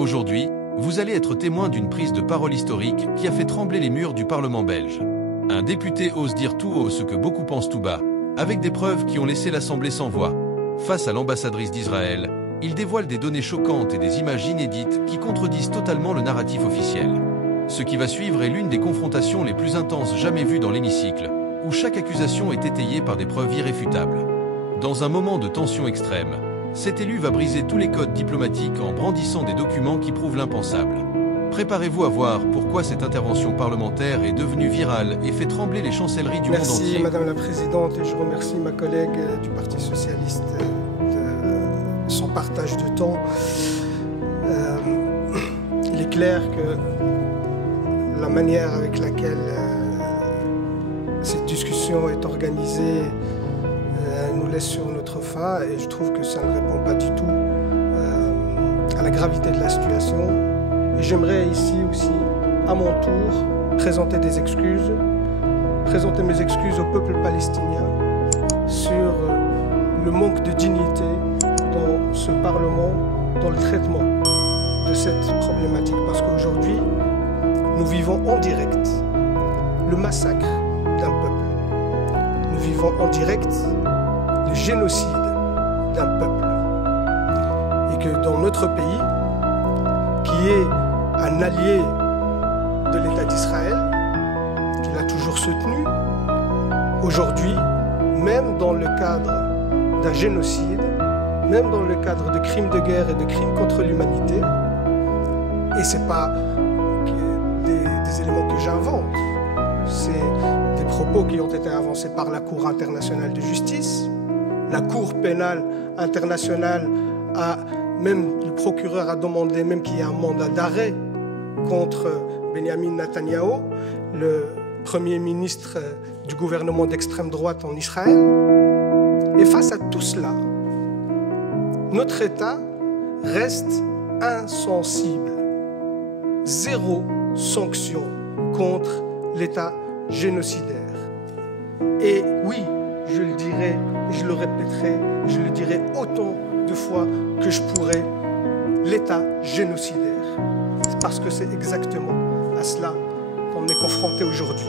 Aujourd'hui, vous allez être témoin d'une prise de parole historique qui a fait trembler les murs du Parlement belge. Un député ose dire tout haut ce que beaucoup pensent tout bas, avec des preuves qui ont laissé l'Assemblée sans voix. Face à l'ambassadrice d'Israël, il dévoile des données choquantes et des images inédites qui contredisent totalement le narratif officiel. Ce qui va suivre est l'une des confrontations les plus intenses jamais vues dans l'hémicycle, où chaque accusation est étayée par des preuves irréfutables. Dans un moment de tension extrême, cet élu va briser tous les codes diplomatiques en brandissant des documents qui prouvent l'impensable. Préparez-vous à voir pourquoi cette intervention parlementaire est devenue virale et fait trembler les chancelleries du monde entier. Merci Madame la Présidente et je remercie ma collègue du Parti Socialiste de son partage de temps. Il est clair que la manière avec laquelle cette discussion est organisée nous laisse sur notre faim et je trouve que ça ne répond pas du tout à la gravité de la situation. Et j'aimerais ici aussi, à mon tour, présenter des excuses, présenter mes excuses au peuple palestinien sur le manque de dignité dans ce Parlement, dans le traitement de cette problématique. Parce qu'aujourd'hui, nous vivons en direct le massacre d'un peuple. Nous vivons en direct le génocide d'un peuple. Et que dans notre pays, qui est un allié de l'État d'Israël, qu'il a toujours soutenu, aujourd'hui, même dans le cadre d'un génocide, même dans le cadre de crimes de guerre et de crimes contre l'humanité, et ce n'est pas des éléments que j'invente, c'est des propos qui ont été avancés par la Cour internationale de justice, la Cour pénale internationale même le procureur a demandé même qu'il y ait un mandat d'arrêt contre Benjamin Netanyahou, le premier ministre du gouvernement d'extrême droite en Israël. Et face à tout cela, notre État reste insensible. Zéro sanction contre l'État génocidaire. Et oui, je le dirai, je le répéterai, je le dirai autant de fois que je pourrai, l'État génocidaire. C'est parce que c'est exactement à cela qu'on est confronté aujourd'hui.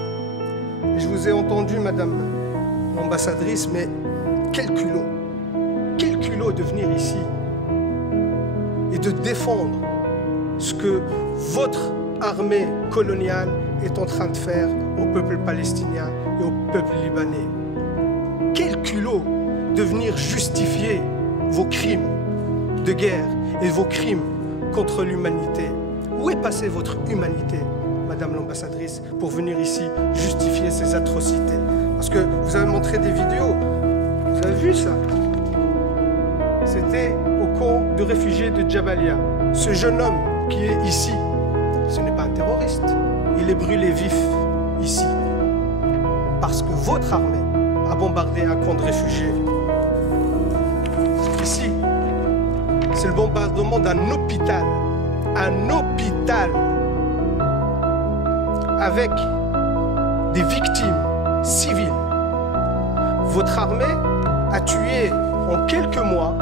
Je vous ai entendu, Madame l'ambassadrice, mais quel culot de venir ici et de défendre ce que votre armée coloniale est en train de faire au peuple palestinien et au peuple libanais. Quel culot de venir justifier vos crimes de guerre et vos crimes contre l'humanité. Où est passée votre humanité, Madame l'ambassadrice, pour venir ici justifier ces atrocités? Parce que vous avez montré des vidéos, vous avez vu ça? C'était au camp de réfugiés de Jabalia. Ce jeune homme qui est ici, ce n'est pas un terroriste. Il est brûlé vif ici. Parce que votre armée a bombardé un camp de réfugiés. Ici, c'est le bombardement d'un hôpital. Un hôpital avec des victimes civiles. Votre armée a tué en quelques mois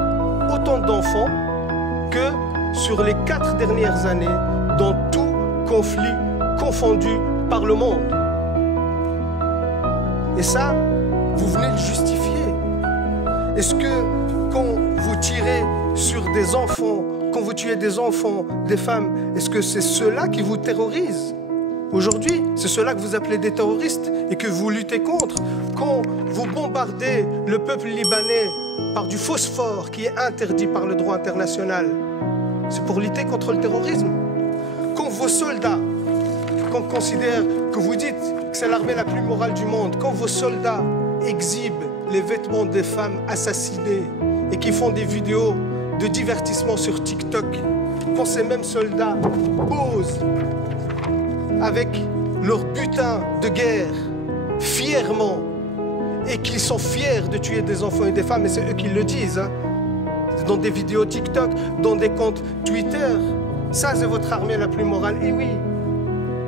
autant d'enfants que sur les 4 dernières années dans tout conflit confondu par le monde. Et ça, vous venez le justifier. Est-ce que quand vous tirez sur des enfants, quand vous tuez des enfants, des femmes, est-ce que c'est ceux-là qui vous terrorisent? Aujourd'hui, c'est ceux-là que vous appelez des terroristes et que vous luttez contre. Quand vous bombardez le peuple libanais par du phosphore qui est interdit par le droit international, c'est pour lutter contre le terrorisme. Quand vos soldats, qu'on considère, que vous dites que c'est l'armée la plus morale du monde, quand vos soldats exhibent les vêtements des femmes assassinées et qui font des vidéos de divertissement sur TikTok, quand ces mêmes soldats posent avec leur butin de guerre fièrement et qu'ils sont fiers de tuer des enfants et des femmes, et c'est eux qui le disent, hein, dans des vidéos TikTok, dans des comptes Twitter, ça c'est votre armée la plus morale. Et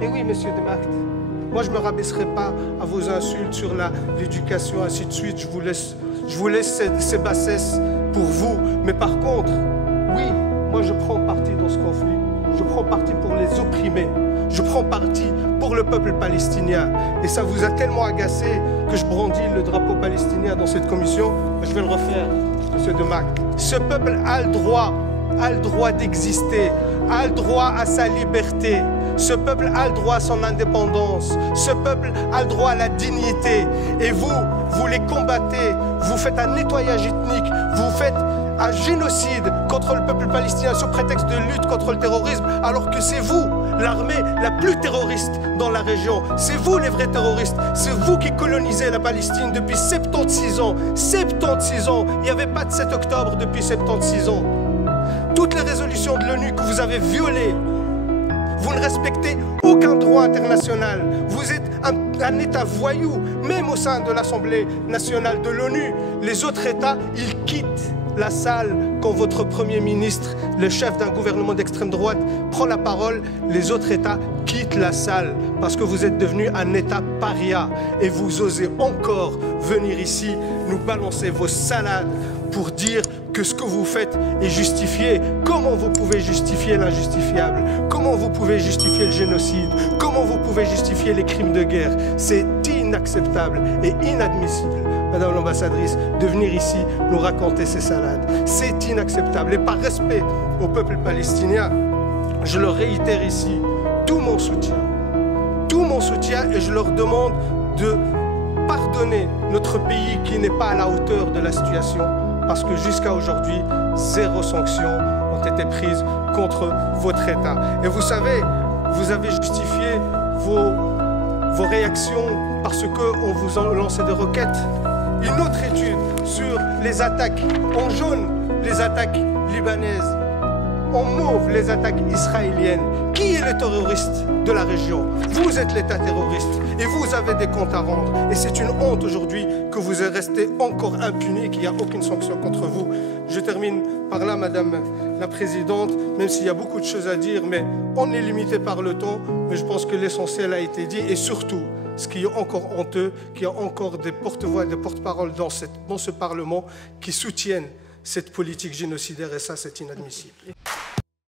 oui, monsieur De Macht, moi je ne me rabaisserai pas à vos insultes sur l'éducation, ainsi de suite, je vous laisse ces bassesses pour vous, mais par contre, oui, moi je prends parti dans ce conflit. parti pour les opprimer. Je prends parti pour le peuple palestinien. Et ça vous a tellement agacé que je brandis le drapeau palestinien dans cette commission. Je vais le refaire, M. Demac. Ce peuple a le droit d'exister, a le droit à sa liberté. Ce peuple a le droit à son indépendance. Ce peuple a le droit à la dignité. Et vous les combattez. Vous faites un nettoyage ethnique. Vous faites un génocide contre le peuple palestinien sous prétexte de lutte contre le terrorisme, alors que c'est vous, l'armée la plus terroriste dans la région. C'est vous les vrais terroristes. C'est vous qui colonisez la Palestine depuis 76 ans. 76 ans. Il n'y avait pas de 7 octobre depuis 76 ans. Toutes les résolutions de l'ONU que vous avez violées, vous ne respectez aucun droit international. Vous êtes un État voyou, même au sein de l'Assemblée nationale de l'ONU. Les autres États, ils quittent la salle quand votre Premier ministre, le chef d'un gouvernement d'extrême droite, prend la parole. Les autres États quittent la salle parce que vous êtes devenu un État paria. Et vous osez encore venir ici nous balancer vos salades pour dire que ce que vous faites est justifié. Comment vous pouvez justifier l'injustifiable? Comment vous pouvez justifier le génocide? Comment vous pouvez justifier les crimes de guerre? C'est inacceptable et inadmissible, Madame l'ambassadrice, de venir ici nous raconter ces salades. C'est inacceptable. Et par respect au peuple palestinien, je leur réitère ici tout mon soutien. Tout mon soutien, et je leur demande de pardonner notre pays qui n'est pas à la hauteur de la situation. Parce que jusqu'à aujourd'hui, 0 sanctions ont été prises contre votre État. Et vous savez, vous avez justifié vos réactions parce qu'on vous a lancé des roquettes. Une autre étude sur les attaques en jaune, les attaques libanaises, en mauve, les attaques israéliennes. Qui est le terroriste de la région? Vous êtes l'État terroriste et vous avez des comptes à rendre. Et c'est une honte aujourd'hui que vous êtes resté encore impuni et qu'il n'y a aucune sanction contre vous. Je termine par là, Madame la Présidente, même s'il y a beaucoup de choses à dire, mais on est limité par le temps. Mais je pense que l'essentiel a été dit. Et surtout, ce qui est encore honteux, qu'il y a encore des porte-voix, des porte-paroles dans ce Parlement qui soutiennent cette politique génocidaire. Et ça, c'est inadmissible.